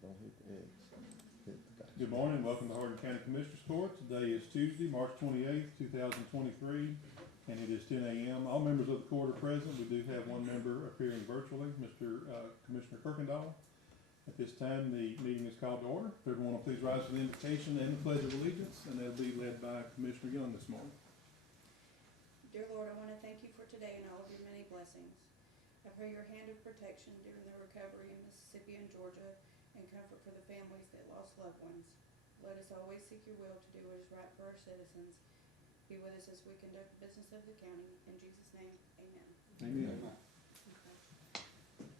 Don't hit the X. Hit the back. Good morning, welcome to Hardin County Commissioners Court. Today is Tuesday, March 28th, 2023, and it is 10 a.m. All members of the court are present. We do have one member appearing virtually, Commissioner Kirkendall. At this time, the meeting is called to order. If everyone will please rise for the invocation and the pledge of allegiance, and that'll be led by Commissioner Young this morning. Dear Lord, I want to thank you for today and all of your many blessings. I pray your hand of protection during the recovery in Mississippi and Georgia, and comfort for the families that lost loved ones. Let us always seek your will to do what is right for our citizens. Be with us as we conduct the business of the county. In Jesus' name, amen. Amen.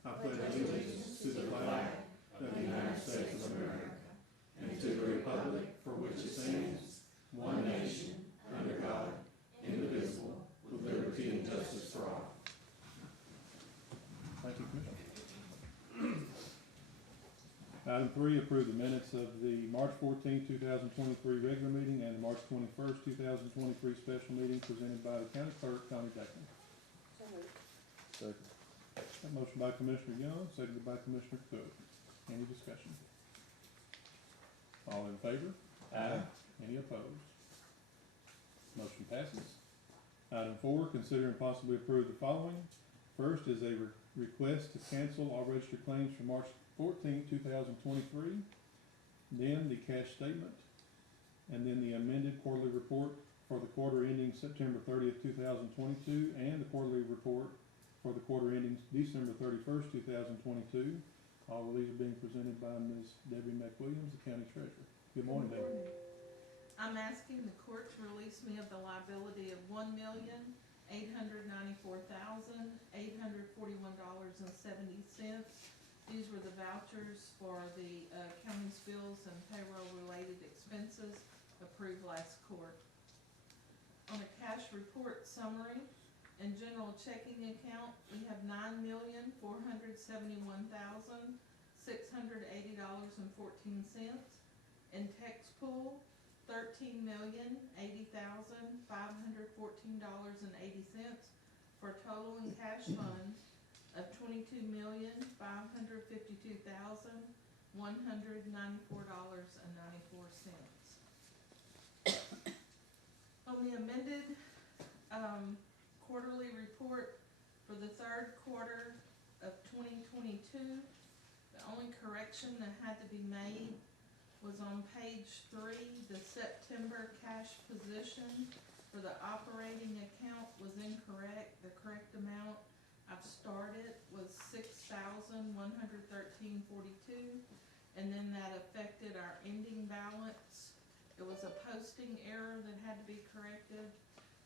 I pledge allegiance to the flag of the United States of America and to the republic for which it stands, one nation, under God, indivisible, with liberty and justice for all. Thank you, Commissioner. Item 3, approve the minutes of the March 14, 2023 regular meeting and the March 21st, 2023 special meeting presented by the County Clerk, Tommy Beckman. So moved. Second. That motion by Commissioner Young, seconded by Commissioner Cook. Any discussion? All in favor? Aye. Any opposed? Motion passes. Item 4, consider and possibly approve the following. First is a request to cancel all registered claims for March 14, 2023. Then the cash statement. And then the amended quarterly report for the quarter ending September 30th, 2022, and the quarterly report for the quarter ending December 31st, 2022. All of these are being presented by Ms. Debbie McWilliams, the County Treasurer. Good morning, Debbie. I'm asking the court to release me of the liability of $1,894,841.70. These were the vouchers for the county's bills and payroll-related expenses approved last court. On a cash report summary, in general checking account, we have $9,471,680.14. In tax pool, $13,080,514.80 for a total in cash funds of $22,552,194.94. On the amended quarterly report for the third quarter of 2022, the only correction that had to be made was on page 3, the September cash position for the operating account was incorrect. The correct amount I've started was $6,113.42, and then that affected our ending balance. It was a posting error that had to be corrected,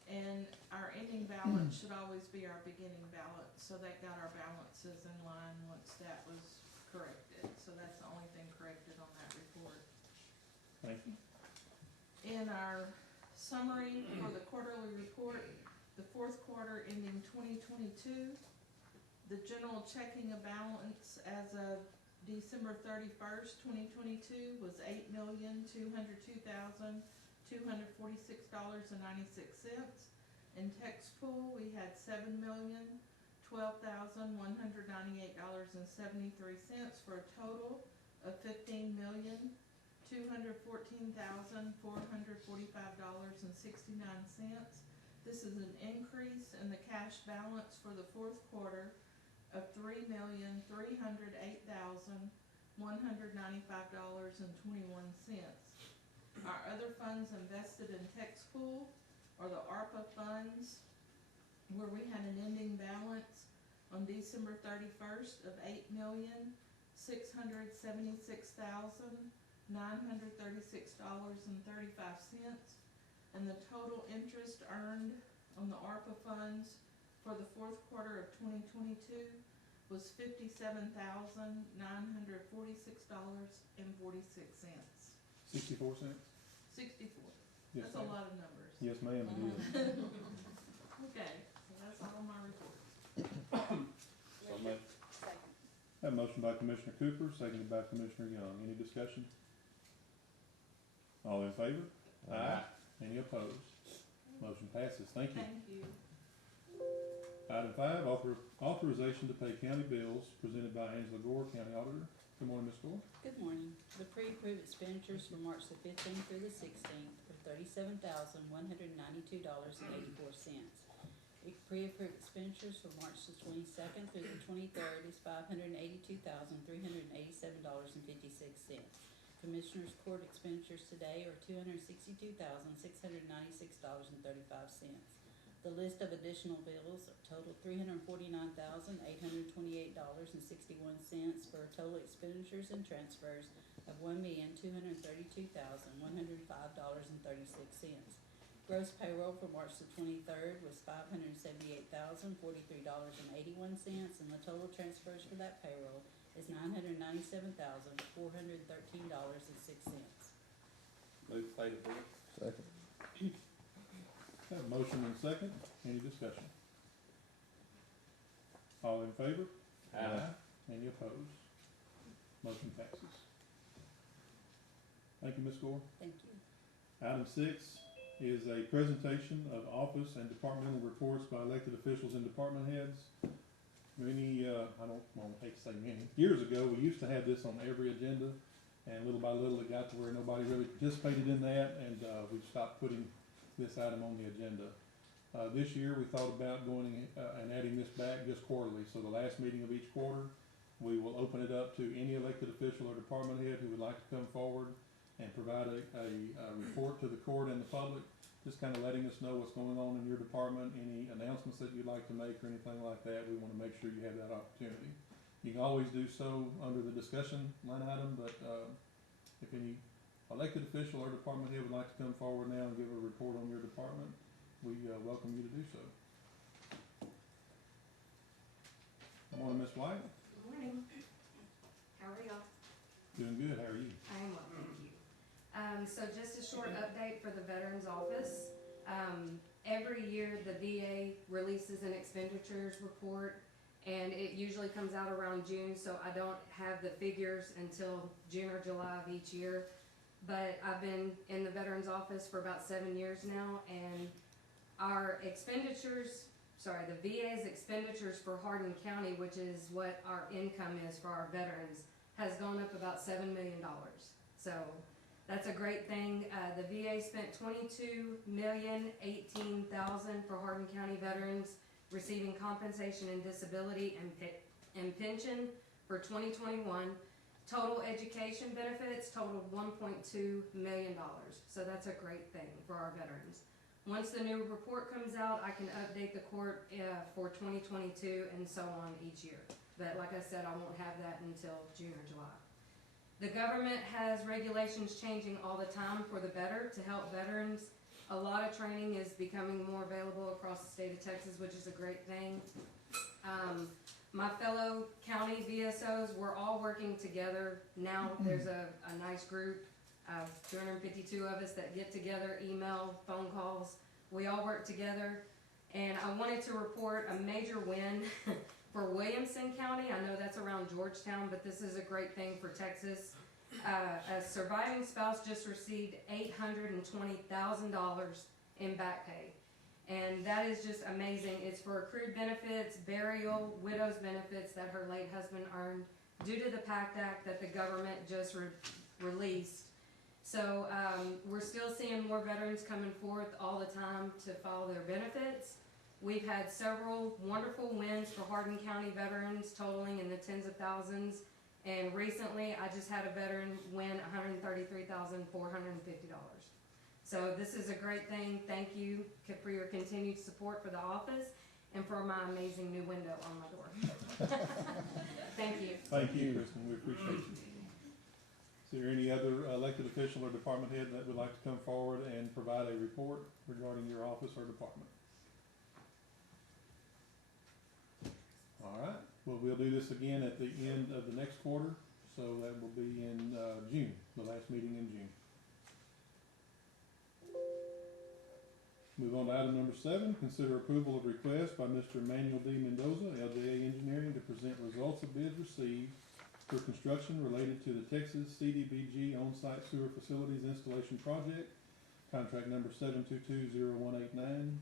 and our ending balance should always be our beginning balance, so that got our balances in line once that was corrected. So that's the only thing corrected on that report. Thank you. In our summary for the quarterly report, the fourth quarter ending 2022, the general checking balance as of December 31st, 2022 was $8,202,246.96. In tax pool, we had $7,012,198.73 for a total of $15,214,445.69. This is an increase in the cash balance for the fourth quarter of $3,308,195.21. Our other funds invested in tax pool are the ARPA funds, where we had an ending balance on December 31st of $8,676,936.35, and the total interest earned on the ARPA funds for the fourth quarter of 2022 was $57,946.46. 64 cents? 64. Yes, That's ma'am. a lot of numbers. Yes, ma'am, it is. Okay, so that's all my report. So moved. Second. Have a motion by Commissioner Cooper, seconded by Commissioner Young. Any discussion? All in favor? Aye. Any opposed? Motion passes. Thank you. Thank you. Item 5, authorization to pay county bills, presented by Angela Gore, County Auditor. Good morning, Ms. Gore. Good morning. The pre-approved expenditures for March the 15th through the 16th were $37,192.84. Pre-approved expenditures for March the 22nd through the 23rd is $582,387.56. Commissioners Court expenditures today are $262,696.35. The list of additional bills total $349,828.61 for total expenditures and transfers of $1,232,105.36. Gross payroll for March the 23rd was $578,043.81, and the total transfers for that payroll is $997,413.06. Move to pay the bill. Second. Have a motion and second. Any discussion? All in favor? Aye. Any opposed? Motion passes. Thank you, Ms. Gore. Thank you. Item 6 is a presentation of office and departmental reports by elected officials and department heads. Many, hate to say many, years ago, we used to have this on every agenda, and little by little it got to where nobody really participated in that, and we stopped putting this item on the agenda. This year we thought about going and adding this back just quarterly, so the last meeting of each quarter, we will open it up to any elected official or department head who would like to come forward and provide a report to the court and the public, just kind of letting us know what's going on in your department, any announcements that you'd like to make or anything like that. We want to make sure you have that opportunity. You can always do so under the discussion line item, but if any elected official or department head would like to come forward now and give a report on your department, we welcome you to do so. Good morning, Ms. White. Good morning. How are y'all? Doing good. How are you? I am well, thank you. So just a short update for the Veterans Office. Every year the VA releases an expenditures report, and it usually comes out around June, so I don't have the figures until June or July of each year. But I've been in the Veterans Office for about 7 years now, and our expenditures, the VA's expenditures for Hardin County, which is what our income is for our veterans, has gone up about $7 million. So that's a great thing. The VA spent $22,018,000 for Hardin County veterans receiving compensation and disability and pension for 2021. Total education benefits totaled $1.2 million. So that's a great thing for our veterans. Once the new report comes out, I can update the court for 2022 and so on each year. But like I said, I won't have that until June or July. The government has regulations changing all the time for the better to help veterans. A lot of training is becoming more available across the state of Texas, which is a great thing. My fellow county VSOs, we're all working together. Now there's a nice group of 252 of us that get together, email, phone calls. We all work together. And I wanted to report a major win for Williamson County. I know that's around Georgetown, but this is a great thing for Texas. A surviving spouse just received $820,000 in back pay. And that is just amazing. It's for accrued benefits, burial, widow's benefits that her late husband earned due to the PACT Act that the government just released. So we're still seeing more veterans coming forth all the time to file their benefits. We've had several wonderful wins for Hardin County veterans totaling in the tens of thousands. And recently I just had a veteran win $133,450. So this is a great thing. Thank you for your continued support for the office and for my amazing new window on my door. Thank you. Thank you, Kristen. We appreciate you. Is there any other elected official or department head that would like to come forward and provide a report regarding your office or department? All right. Well, we'll do this again at the end of the next quarter, so that will be in June, the last meeting in June. Move on to item number 7, consider approval of request by Mr. Manuel D. Mendoza, LJA Engineering, to present results of bids received for construction related to the Texas CDBG on-site sewer facilities installation project, contract number 7220189.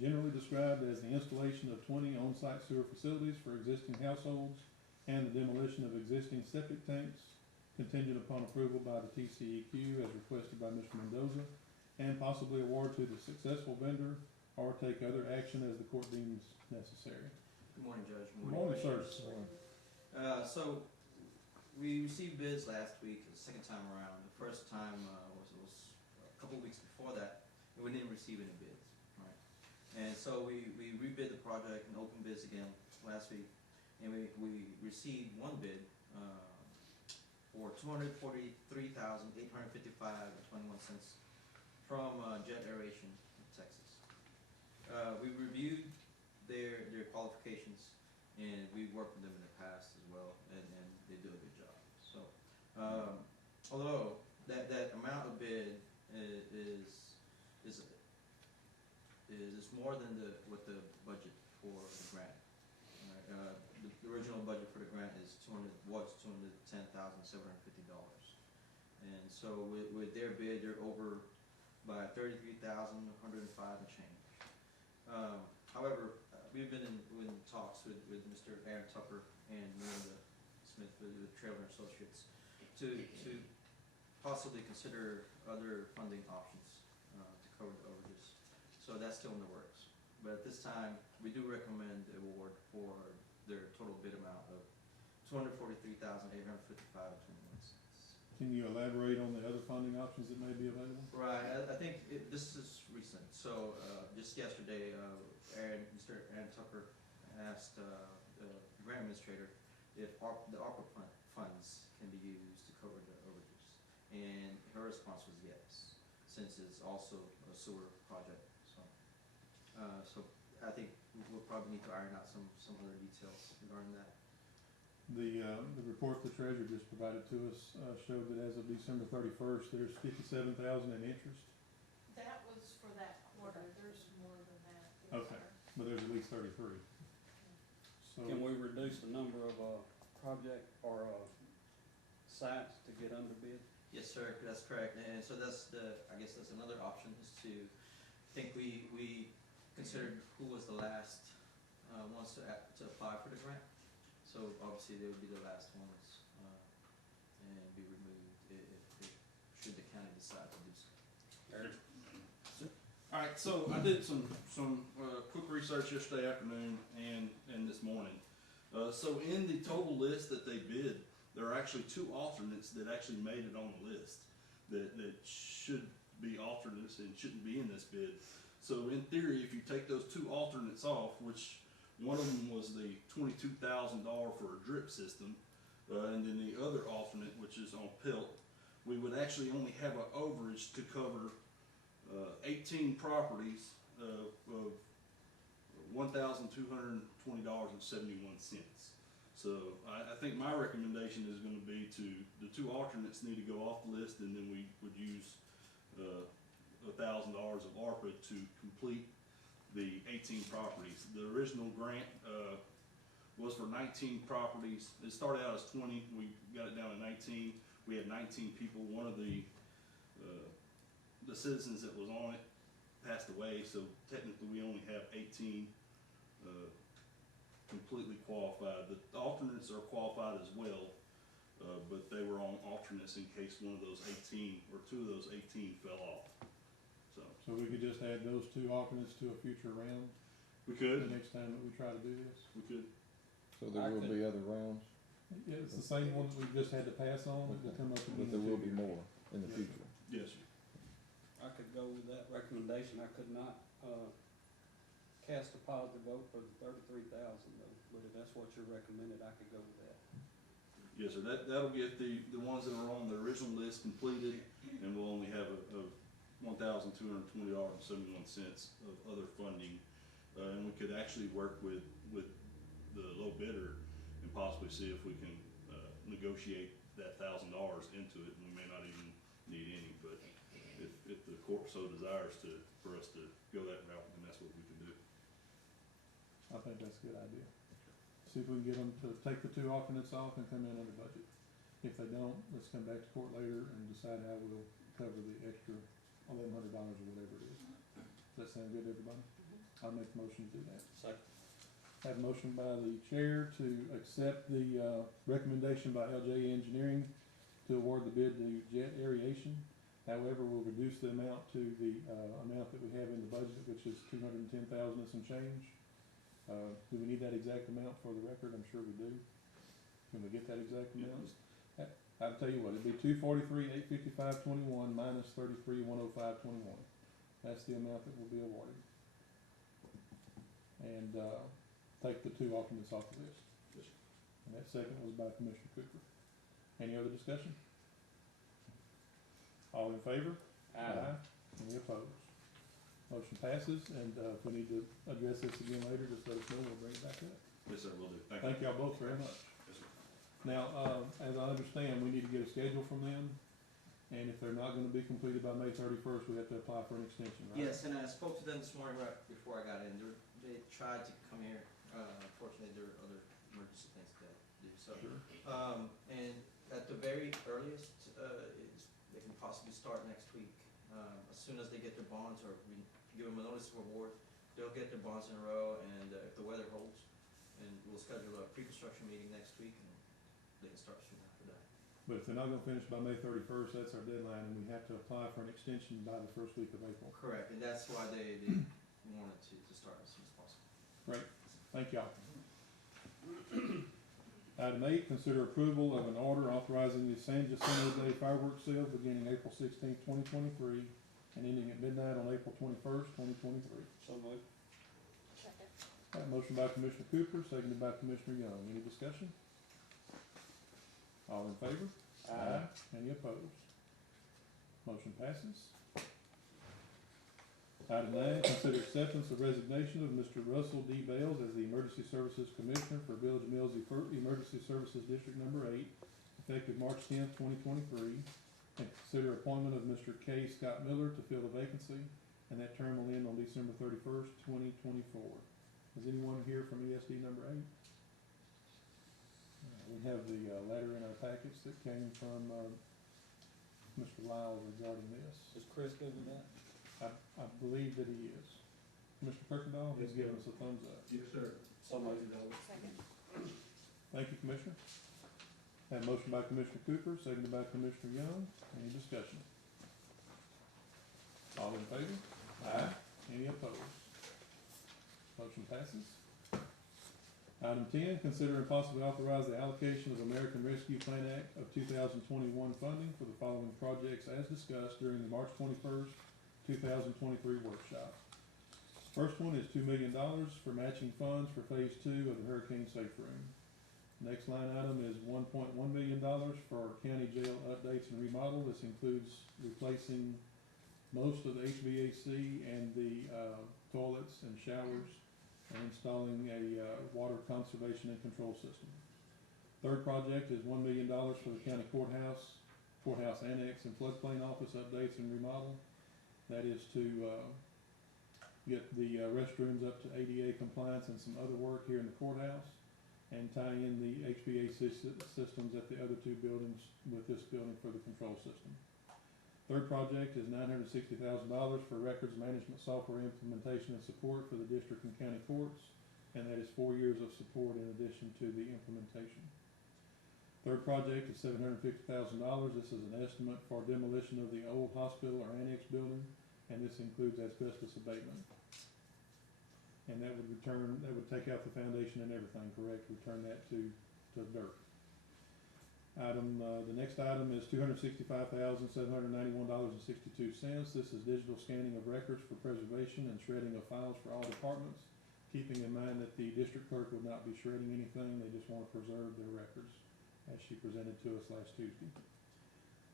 generally described as the installation of 20 on-site sewer facilities for existing households and the demolition of existing septic tanks, contingent upon approval by the TCEQ as requested by Mr. Mendoza, and possibly award to the successful vendor or take other action as the court deems necessary. Good morning, Judge. Good morning, sir. So, we received bids last week, the second time around. The first time was a couple weeks before that, and we didn't receive any bids, right? And so we rebid the project and opened bids again last week, and we received one bid for $243,855.21 from Jet Aeration in Texas. We reviewed their qualifications, and we've worked with them in the past as well, and they do a good job. So, although that amount of bid is more than what the budget for the grant. Right? The original budget for the grant is $210,750, and so with their bid, they're over by $33,105 and change. However, we've been in talks with Mr. Aaron Tucker and Melinda Smith with Trailer Associates to possibly consider other funding options to cover the overages. So that's still in the works. But at this time, we do recommend the award for their total bid amount of $243,855.21. Can you elaborate on the other funding options that may be available? Right, I think this is recent. So just yesterday, Mr. Aaron Tucker asked the grant administrator if the ARPA funds can be used to cover the overages, and her response was yes, since it's also a sewer project. So I think we'll probably need to iron out some other details regarding that. The report the treasurer just provided to us showed that as of December 31st, there's $57,000 in interest. That was for that quarter, there's more than that. Okay, but there's at least 33. So Can we reduce the number of project or sites to get under bid? Yes, sir, that's correct. And so I guess that's another option, is to, I think we considered who was the last ones to apply for the grant. So obviously they would be the last ones and be removed should the county decide to do so. All right, so I did some quick research yesterday afternoon and this morning. So in the total list that they bid, there are actually two alternates that actually made it on the list that should be alternates and shouldn't be in this bid. So in theory, if you take those two alternates off, which one of them was the $22,000 for a drip system, and then the other alternate, which is on PILT, we would actually only have an overage to cover 18 properties of $1,220.71. So I think my recommendation is going to be the two alternates need to go off the list, and then we would use $1,000 of ARPA to complete the 18 properties. The original grant was for 19 properties. It started out as 20. We got it down to 19. We had 19 people. One of the citizens that was on it passed away, so technically we only have 18 completely qualified. The alternates are qualified as well, but they were on alternates in case one of those 18 or two of those 18 fell off. So we could just add those two alternates to a future round? We could. The next time that we try to do this? We could. So there will be other rounds, Yeah, it's the same one that we just had to pass on, it will come up again. but there will be more in the future. Yes, sir. I could go with that recommendation. I could not cast a positive vote for the $33,000 though, but if that's what you're recommended, I could go with that. Yes, sir. That'll get the ones that are on the original list completed, and we'll only have a $1,220.71 of other funding, and we could actually work with the low bidder and possibly see if we can negotiate that $1,000 into it, and we may not even need any, but if the court so desires for us to go that route, then that's what we can do. I think that's a good idea. See if we can get them to take the two alternates off and come in under budget. If they don't, let's come back to court later and decide how we'll cover the extra $1,100 or whatever it is. Does that sound good to everybody? I'll make a motion to do that. Second. Have a motion by the chair to accept the, recommendation by LJ Engineering to award the bid to Jet Aeration. However, we'll reduce the amount to the, amount that we have in the budget, which is $210,000 and some change. Do we need that exact amount for the record? I'm sure we do. Can we get that exact amount? I'll tell you what, it'd be $243,855.21 minus $33,105.21. That's the amount that will be awarded. And, take the two alternates off the list. Yes, sir. And that second was by Commissioner Cooper. Any other discussion? All in favor? Aye. Any opposed? Motion passes, and, if we need to address this again later, just let us know, we'll bring it back up. Yes, sir, will do. Thank you. Thank y'all both very much. Yes, sir. Now, as I understand, we need to get a schedule from them, and if they're not gonna be completed by May 31st, we have to apply for an extension, right? Yes, and I spoke to them this morning right before I got in. They tried to come here. Unfortunately, there were other emergency things to do. So, Sure. and at the very earliest, they can possibly start next week. As soon as they get their bonds, or we give them a notice of award, they'll get their bonds in a row, and if the weather holds, and we'll schedule a pre-construction meeting next week, and they can start soon after that. But if they're not gonna finish by May 31st, that's our deadline, and we have to apply for an extension by the first week of April. Correct, and that's why they wanted to start as soon as possible. Thank y'all. Item 8, consider approval of an order authorizing the San Jacinto Day fireworks sale beginning April 16th, 2023, and ending at midnight on April 21st, 2023. So moved. Second. Got a motion by Commissioner Cooper, seconded by Commissioner Young. Any discussion? All in favor? Aye. Any opposed? Motion passes. Item 9, consider acceptance of resignation of Mr. Russell D. Bales as the Emergency Services Commissioner for Village Mills Emergency Services District Number 8, effective March 10th, 2023, and consider appointment of Mr. K. Scott Miller to fill the vacancy, and that term will end on December 31st, 2024. Is anyone here from ESD Number 8? We have the letter in our packets that came from Mr. Lyle regarding this. Is Chris good with that? I believe that he is. Mr. Kirkendall, he's giving us a thumbs up. Yes, sir. So moved. Second. Thank you, Commissioner. Have a motion by Commissioner Cooper, seconded by Commissioner Young. Any discussion? All in favor? Aye. Any opposed? Motion passes. Item 10, consider and possibly authorize the allocation of American Rescue Plan Act of 2021 funding for the following projects as discussed during the March 21st, 2023 workshop. First one is $2 million for matching funds for Phase 2 of the Hurricane Safe Room. Next line item is $1.1 million for county jail updates and remodel. This includes replacing most of the HVAC and the toilets and showers, and installing a water conservation and control system. Third project is $1 million for the county courthouse, courthouse annex and floodplain office updates and remodel. That is to get the restrooms up to ADA compliance and some other work here in the courthouse, and tie in the HVAC systems at the other two buildings with this building for the control system. Third project is $960,000 for records management software implementation and support for the district and county courts, and that is 4 years of support in addition to the implementation. Third project is $750,000. This is an estimate for demolition of the old hospital or annex building, and this includes asbestos abatement. And that would take out the foundation and everything, correct? Return that to dirt. The next item is $265,791.62. This is digital scanning of records for preservation and shredding of files for all departments, keeping in mind that the district clerk would not be shredding anything. They just want to preserve their records, as she presented to us last Tuesday.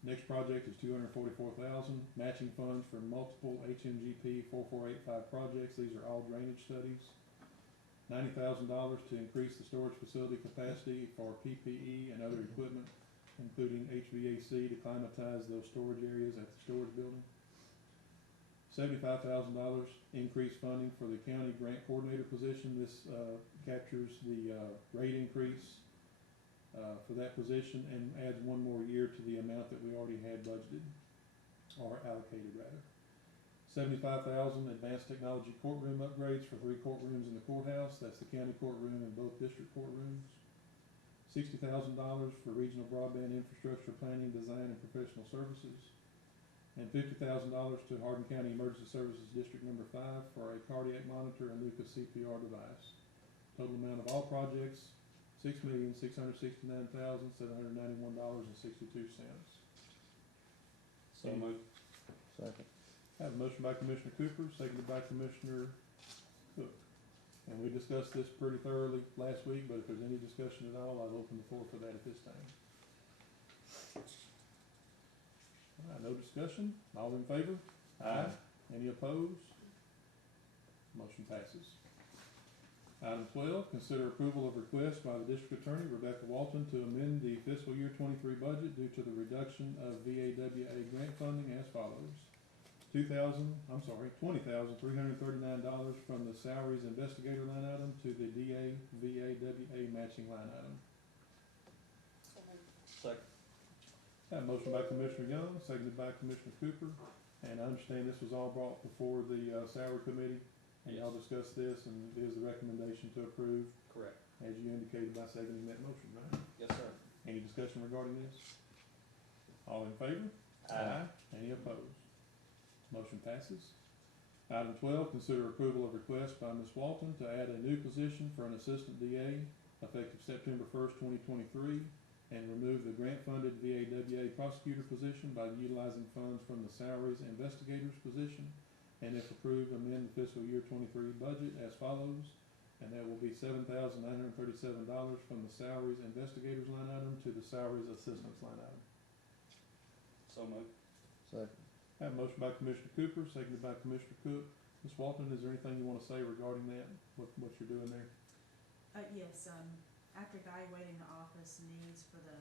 Next project is $244,000, matching funds for multiple HMGP 4485 projects. These are all drainage studies. $90,000 to increase the storage facility capacity for PPE and other equipment, including HVAC to climatize those storage areas at the storage building. $75,000 increased funding for the county grant coordinator position. This captures the rate increase for that position and adds 1 more year to the amount that we already had budgeted, or allocated rather. $75,000 advanced technology courtroom upgrades for 3 courtrooms in the courthouse, that's the county courtroom and both district courtrooms. $60,000 for regional broadband infrastructure planning, design, and professional services. And $50,000 to Hardin County Emergency Services District Number 5 for a cardiac monitor and NUCA CPR device. Total amount of all projects, $6,669,791.62. So moved. Second. I have a motion by Commissioner Cooper, seconded by Commissioner Cook. And we discussed this pretty thoroughly last week, but if there's any discussion at all, I'll open the floor for that at this time. All right, no discussion, all in favor? Aye. Any opposed? Motion passes. Item 12, consider approval of request by the District Attorney Rebecca Walton to amend the fiscal year 23 budget due to the reduction of VAWA grant funding as follows. $20,339 from the salaries investigator line item to the DA VAWA matching line item. Second. I have a motion by Commissioner Young, seconded by Commissioner Cooper, and I understand this was all brought before the salary committee, and y'all discussed this, and it is the recommendation to approve, Correct. as you indicated by seconding that motion, right? Yes, sir. Any discussion regarding this? All in favor? Aye. Any opposed? Motion passes. Item 12, consider approval of request by Ms. Walton to add a new position for an assistant DA effective September 1st, 2023, and remove the grant-funded VAWA prosecutor position by utilizing funds from the salaries investigators position, and if approved, amend the fiscal year 23 budget as follows, and that will be $7,937 from the salaries investigators line item to the salaries assistants line item. So moved. Second. I have a motion by Commissioner Cooper, seconded by Commissioner Cook. Ms. Walton, is there anything you want to say regarding that, what you're doing there? Yes, after evaluating the office needs for the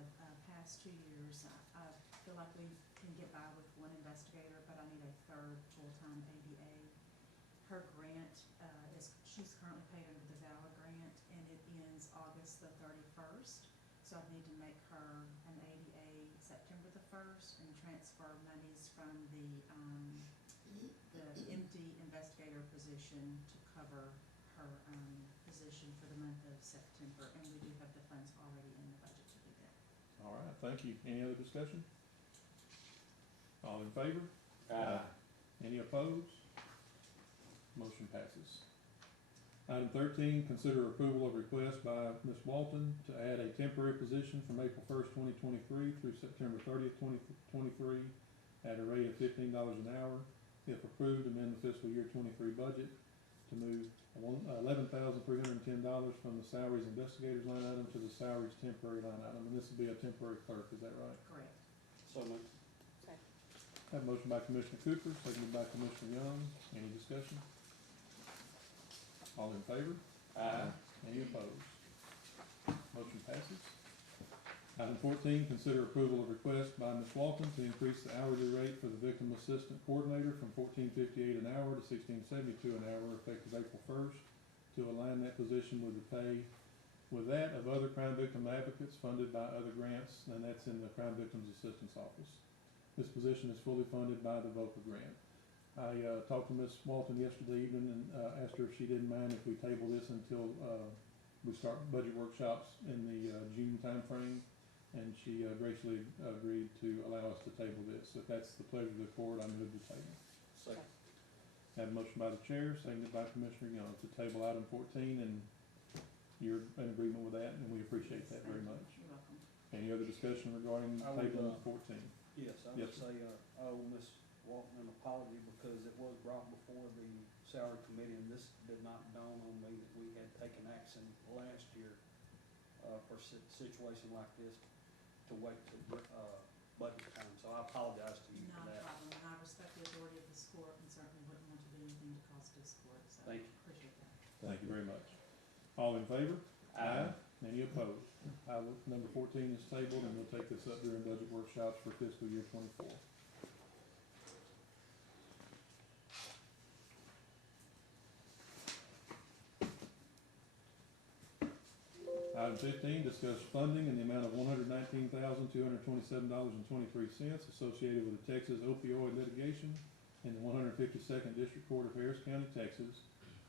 past 2 years, I feel like we can get by with one investigator, but I need a third full-time ADA. Her grant she's currently paid under the VAWA grant, and it ends August the 31st. So I need to make her an ADA September the 1st and transfer monies from the empty investigator position to cover her position for the month of September, and we do have the funds already in the budget to do that. All right, thank you. Any other discussion? All in favor? Aye. Any opposed? Motion passes. Item 13, consider approval of request by Ms. Walton to add a temporary position from April 1st, 2023 through September 30th, 2023 at a rate of $15 an hour. If approved, amend the fiscal year 23 budget to move $11,310 from the salaries investigators line item to the salaries temporary line item. And this will be a temporary clerk, is that right? Correct. So moved. I have a motion by Commissioner Cooper, seconded by Commissioner Young. Any discussion? All in favor? Aye. Any opposed? Motion passes. Item 14, consider approval of request by Ms. Walton to increase the hourly rate for the victim assistant coordinator from $14.58 an hour to $16.72 an hour effective April 1st to align that position with the pay with that of other crime victim advocates funded by other grants, and that's in the Crime Victims Assistance Office. This position is fully funded by the VOCA grant. I talked to Ms. Walton yesterday evening and asked her if she didn't mind if we table this until we start budget workshops in the June timeframe, and she graciously agreed to allow us to table this. If that's the pleasure of the court, I move the table. Second. Have a motion by the chair, seconded by Commissioner Young to table item 14, and you're in agreement with that, and we appreciate that very much. You're welcome. Any other discussion regarding I would, table 14? Yes, I Yes, would say, I owe Ms. Walton an apology because it was brought before the salary committee, and this did not dawn on me that we had taken action last year for a situation like this to wait to budget time. So I apologize to you for Not a that. problem, and I respect the authority of this court and certainly wouldn't want to do anything to cause discord, so Thank you. appreciate that. Thank you very much. All in favor? Any opposed? Number 14 is tabled, and we'll take this up during budget workshops for fiscal year 24. Item 15, discuss funding in the amount of $119,227.23 associated with the Texas opioid litigation in the 152nd District Court of Harris County, Texas,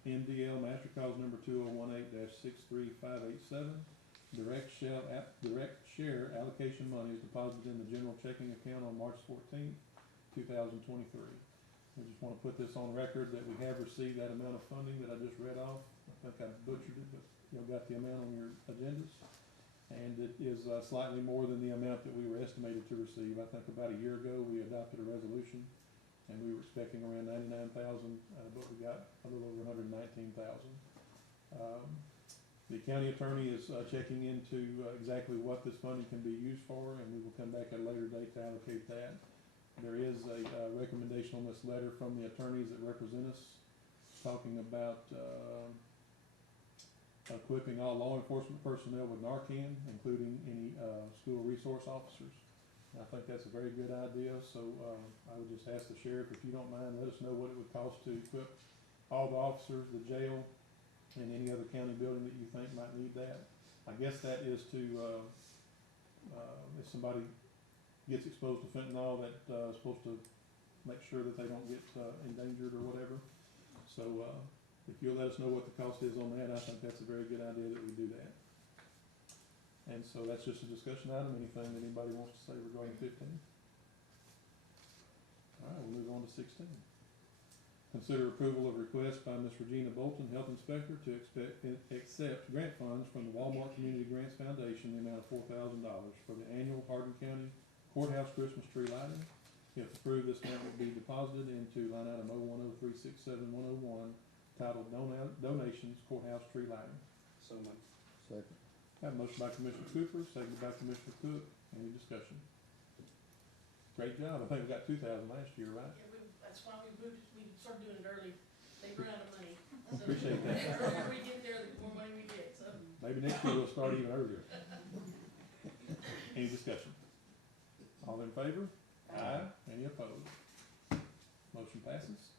MDL Master Cause number 2018-63587. Direct share allocation money is deposited in the general checking account on March 14th, 2023. I just want to put this on record that we have received that amount of funding that I just read off. I think I butchered it, but y'all got the amount on your agendas. And it is slightly more than the amount that we were estimated to receive. I think about a year ago, we adopted a resolution, and we were expecting around 99,000, but we got a little over 119,000. The county attorney is checking into exactly what this funding can be used for, and we will come back at a later date to allocate that. There is a recommendation on this letter from the attorneys that represent us, talking about equipping all law enforcement personnel with Narcan, including any school resource officers. And I think that's a very good idea, so I would just ask the sheriff, if you don't mind, let us know what it would cost to equip all the officers, the jail, and any other county building that you think might need that. I guess that is to, if somebody gets exposed to fentanyl, that is supposed to make sure that they don't get endangered or whatever. So if you'll let us know what the cost is on that, I think that's a very good idea that we do that. And so that's just a discussion item. Anything that anybody wants to say regarding 15? All right, we'll move on to 16. Consider approval of request by Ms. Regina Bolton, Health Inspector, to accept grant funds from the Walmart Community Grants Foundation in the amount of $4,000 for the annual Hardin County Courthouse Christmas tree lighting. If approved, this amount will be deposited into line item 010367101, titled Donations Courthouse Tree Lighting. So moved. Second. Have a motion by Commissioner Cooper, seconded by Commissioner Cook. Any discussion? Great job. I think we got 2,000 last year, right? Yeah, that's why we started doing it early. They run out of money. So Appreciate that. the earlier we get there, the more money we get, so. Maybe next year we'll start even earlier. Any discussion? All in favor? Aye. Any opposed? Motion passes.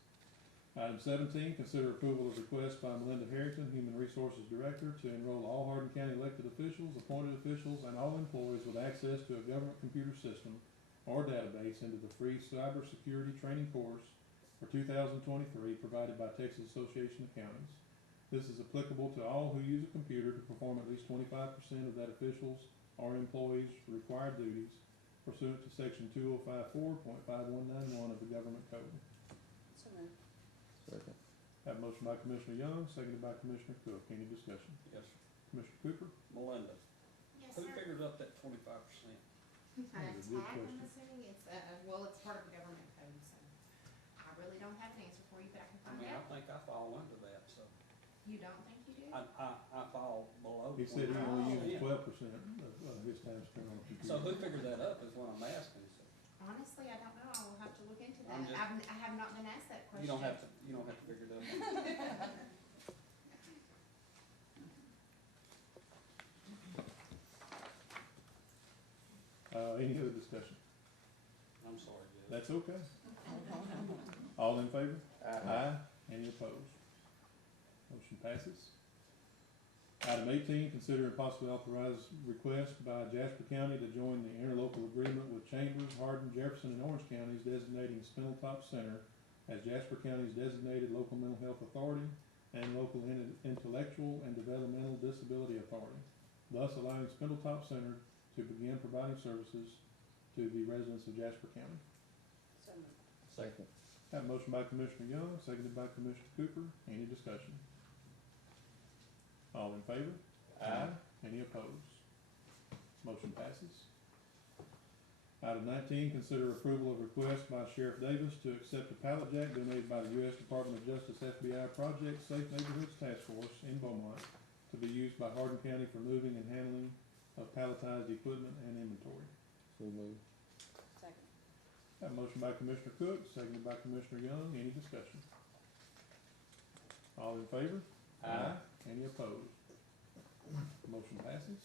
Item 17, consider approval of request by Melinda Harrington, Human Resources Director, to enroll all Hardin County elected officials, appointed officials, and all employees with access to a government computer system or database into the free cybersecurity training course for 2023 provided by Texas Association of Counties. This is applicable to all who use a computer to perform at least 25% of that official's or employees' required duties pursuant to section 2054.5191 of the government code. So moved. Second. Have a motion by Commissioner Young, seconded by Commissioner Cook. Any discussion? Yes, sir. Commissioner Cooper? Melinda, Yes, who sir. figures up that 25%? That's a good TAC, question. I'm assuming it's, well, it's part of the government code, so I really don't have an answer for you, but I can I find mean, I out. think I fall under that, so You don't think you do? I fall below. He said he only uses 25%. 12% of his time spent on the computer. So who figured that up is what I'm asking. So Honestly, I don't know. I will have to look into that. I'm just- I have not been asked that question. you don't have to figure that out. Any other discussion? I'm sorry, Judge. That's okay. All in favor? Aye. Any opposed? Motion passes. Item 18, consider and possibly authorize request by Jasper County to join the interlocal agreement with Chambers, Hardin, Jefferson, and Orange counties designating Spindletop Center as Jasper County's designated local mental health authority and local intellectual and developmental disability authority, thus allowing Spindletop Center to begin providing services to the residents of Jasper County. So moved. Second. Have a motion by Commissioner Young, seconded by Commissioner Cooper. Any discussion? All in favor? Aye. Any opposed? Motion passes. Item 19, consider approval of request by Sheriff Davis to accept a pallet jack donated by the U.S. Department of Justice FBI Project Safe Neighborhoods Task Force in Beaumont to be used by Hardin County for moving and handling of palletized equipment and inventory. So moved. Second. Have a motion by Commissioner Cook, seconded by Commissioner Young. Any discussion? All in favor? Aye. Any opposed? Motion passes.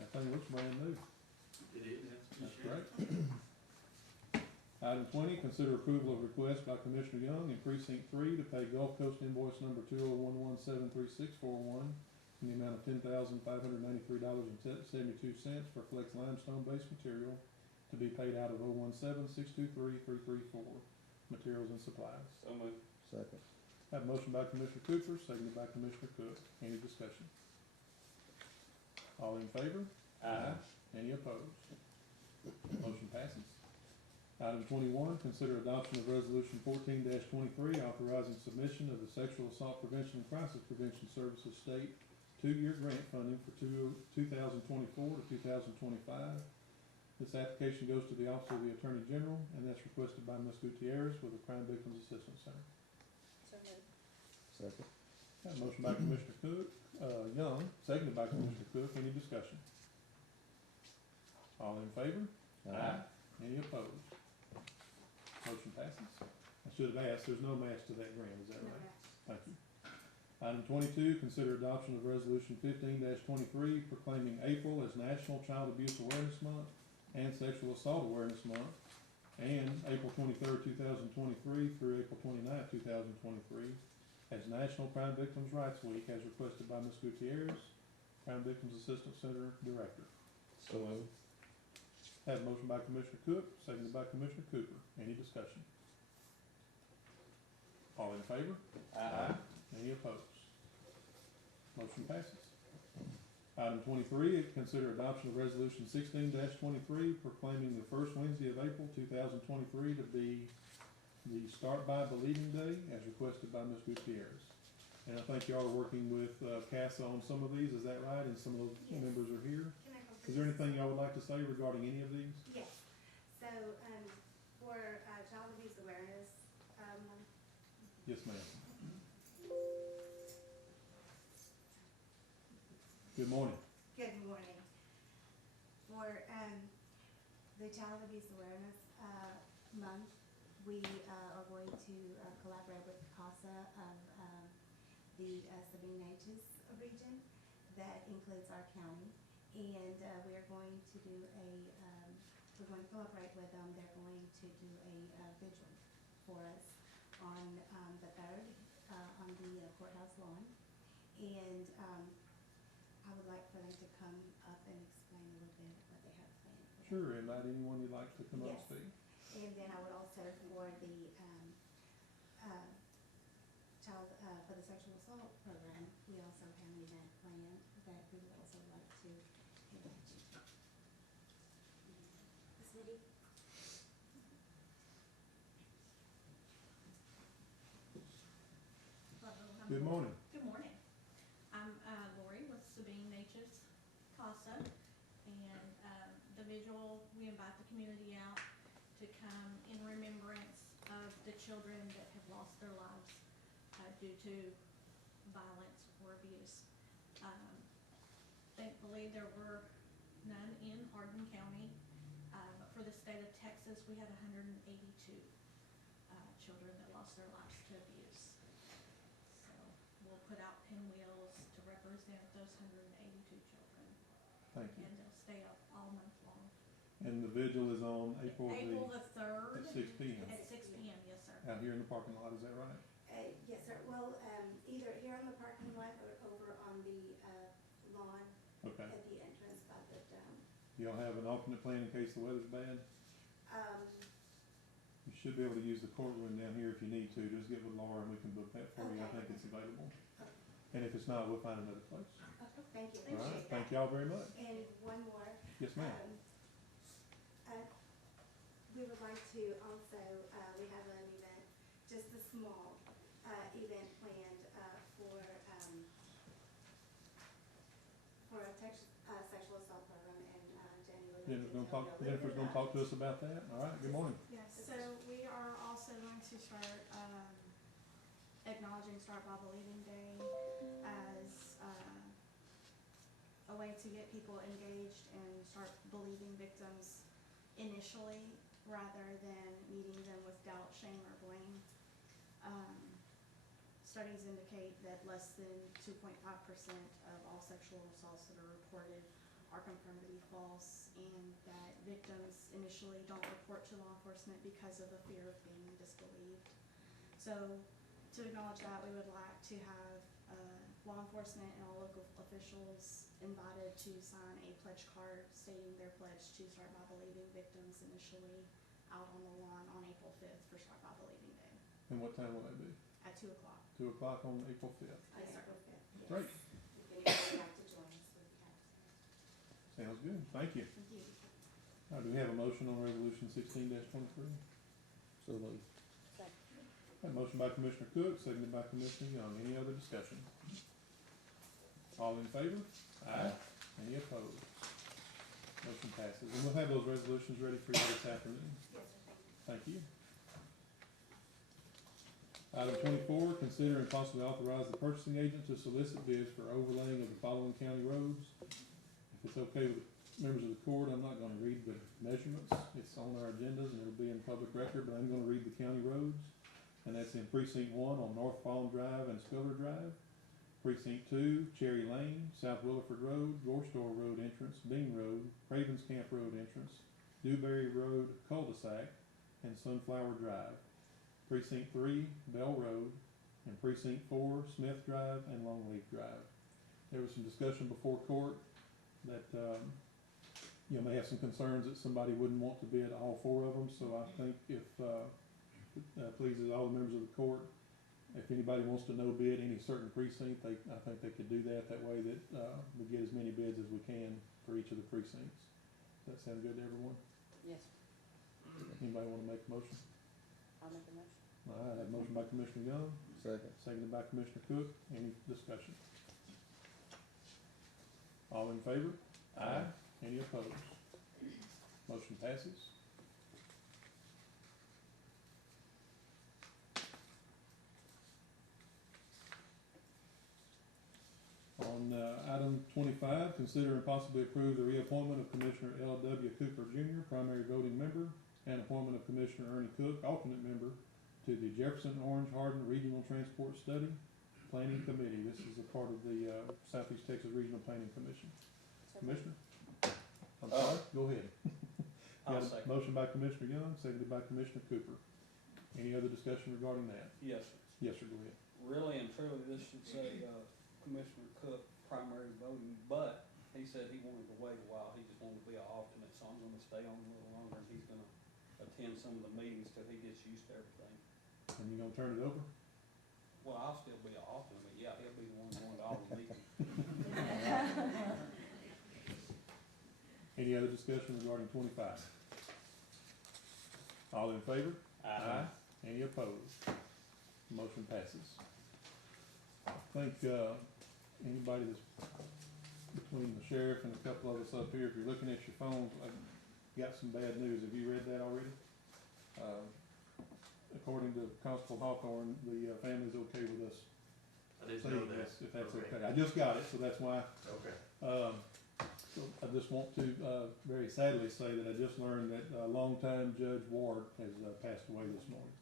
That thing looks brand new. It is. That's great. Item 20, consider approval of request by Commissioner Young in Precinct 3 to pay Gulf Coast invoice number 201173641 in the amount of $10,593.72 for flex limestone-based material to be paid out of 017-623-334, materials and supplies. So moved. Second. Have a motion by Commissioner Cooper, seconded by Commissioner Cook. Any discussion? All in favor? Aye. Any opposed? Motion passes. Item 21, consider adoption of resolution 14-23, authorizing submission of the Sexual Assault Prevention and Crisis Prevention Services State two-year grant funding for 2024 to 2025. This application goes to the Office of the Attorney General, and that's requested by Ms. Gutierrez with the Crime Victims Assistance Center. So moved. Second. Got a motion by Commissioner Cook, Young, seconded by Commissioner Cook. Any discussion? All in favor? Any opposed? Motion passes. I should have asked, there's no match to that grant, is that No right? match. Thank you. Item 22, consider adoption of resolution 15-23, proclaiming April as National Child Abuse Awareness Month and Sexual Assault Awareness Month, and April 23rd, 2023 through April 29th, 2023 as National Crime Victims' Rights Week, as requested by Ms. Gutierrez, Crime Victims Assistance Center Director. So moved. Have a motion by Commissioner Cook, seconded by Commissioner Cooper. Any discussion? All in favor? Aye. Any opposed? Motion passes. Item 23, consider adoption of resolution 16-23, proclaiming the first Wednesday of April 2023 to be the Start by Believing Day, as requested by Ms. Gutierrez. And I think y'all are working with CASA on some of these, is that right? And some of those Yes. members are here. Can I go Is there anything y'all would like to say regarding any of these? Yes. So, for Child Abuse Awareness Month, Yes, ma'am. Good morning. good morning. For the Child Abuse Awareness Month, we are going to collaborate with CASA of the Sabine Neches region that includes our county. And we are going to do we're going to cooperate with them. They're going to do a vigil for us on the 3rd on the courthouse lawn. And I would like for them to come up and explain a little bit what they have planned for that. Sure, invite anyone you'd like to come up and Yes. speak. And then I would also, for the for the sexual assault program, we also have an event planned that we would also like to invite you to. Ms. Liddy? Good morning. Good morning. I'm Lori with Sabine Neches CASA, and the visual, we invite the community out to come in remembrance of the children that have lost their lives due to violence or abuse. Thankfully, there were none in Hardin County, but for the state of Texas, we had 182 children that lost their lives to abuse. So we'll put out pinwheels to represent those 182 children, Thank you. and they'll stay up all month long. And the vigil is on April the 3rd. at 6 p.m. At 6 p.m., yes, sir. out here in the parking lot, is that right? Yes, sir. Well, either here on the parking lot or over on the lawn Okay. at the entrance by the dome. Y'all have an alternate plan in case the weather's bad? You should be able to use the courtroom down here if you need to. Just get with Laura and we can book that for you. I Okay. think it's available. Okay. And if it's not, we'll find another place. Thank you. All right, Appreciate thank that. y'all very much. And one more. Yes, ma'am. We would like to also, we have an event, just a small event planned for a sexual assault program in January. Jennifer's gonna talk to us about that. All right, good morning. Yes, so we are also going to start acknowledging Start by Believing Day as a way to get people engaged and start believing victims initially, rather than meeting them with doubt, shame, or blame. Studies indicate that less than 2.5% of all sexual assaults that are reported are confirmed to be false, and that victims initially don't report to law enforcement because of the fear of being disbelieved. So, to acknowledge that, we would like to have law enforcement and all local officials invited to sign a pledge card stating their pledge to Start by Believing victims initially out on the lawn on April 5th for Start by Believing Day And what time will that be? at 2 o'clock. 2 o'clock on April 5th. April 5th. Yes. Great. If anybody would like to join us, we'd be happy to. Sounds good. Thank you. Thank you. Do we have a motion on resolution 16-23? So moved. A motion by Commissioner Cook, seconded by Commissioner Young. Any other discussion? All in favor? Aye. Any opposed? Motion passes. And we'll have those resolutions ready for you this afternoon. Yes, sir, Thank you. Item 24, consider and possibly authorize the purchasing agent to solicit bids for overlaying of the following county roads. If it's okay with members of the court, I'm not gonna read the measurements. It's on our agendas and it'll be in public record, but I'm gonna read the county roads. And that's in Precinct 1 on North Fallen Drive and Spiller Drive. Precinct 2, Cherry Lane, South Williford Road, Gore Store Road entrance, Bean Road, Cravens Camp Road entrance, Dewberry Road cul-de-sac, and Sunflower Drive. Precinct 3, Bell Road, and Precinct 4, Smith Drive and Longleaf Drive. There was some discussion before court that, may have some concerns that somebody wouldn't want to bid all 4 of them, so I think if, pleases all the members of the court, if anybody wants to no bid any certain precinct, I think they could do that. That way that, we get as many bids as we can for each of the precincts. Does that sound good to everyone? Yes, Anybody wanna make a motion? I'll make a motion. All right, I have a motion by Commissioner Young, Second. seconded by Commissioner Cook. Any discussion? All in favor? Aye. Any opposed? Motion passes. On item 25, consider and possibly approve the reappointment of Commissioner L.W. Cooper Jr., primary voting member, and appointment of Commissioner Ernie Cook, alternate member, to the Jefferson Orange Hardin Regional Transport Study Planning Committee. This is a part of the Southeast Texas Regional Planning Commission. Commissioner? I'm sorry, go ahead. I'll Got a second. motion by Commissioner Young, seconded by Commissioner Cooper. Any other discussion regarding that? Yes, sir. Yes, sir, go ahead. Really and truly, this should say, Commissioner Cook, primary voting, but he said he wanted to wait a while. He just wanted to be an alternate, so I'm gonna stay on a little longer and he's gonna attend some of the meetings till he gets used to everything. And you gonna turn it over? Well, I'll still be an alternate, but yeah, he'll be the one going to all the meetings. Any other discussion regarding 25? All in favor? Aye. Any opposed? Motion passes. I think, anybody that's between the sheriff and a couple of us up here, if you're looking at your phones, I've got some bad news. Have you read that already? According to Constable Hawthorne, the family's okay with us. I didn't know saying that. this, if that's Okay. okay. I just got it, so that's why. Okay. So I just want to, very sadly say that I just learned that, longtime Judge Ward has, passed away this morning.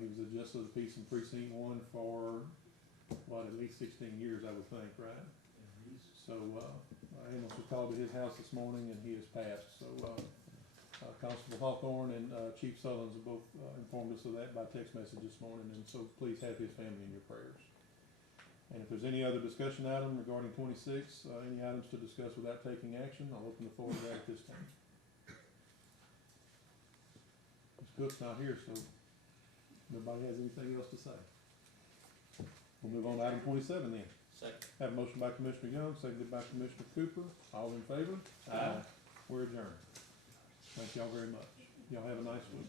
He was a justice of the peace in Precinct 1 for, at least 16 years, I would think, right? So, ambulance was called to his house this morning and he has passed, so, Constable Hawthorne and, Chief Sullins have both, informed us of that by text message this morning, and so please have his family in your prayers. And if there's any other discussion item regarding 26, any items to discuss without taking action, I'll open the floor to that at this time. Ms. Cook's not here, so nobody has anything else to say. We'll move on to item 27 then. Second. Have a motion by Commissioner Young, seconded by Commissioner Cooper. All in favor? Aye. We're adjourned. Thank y'all very much. Y'all have a nice week.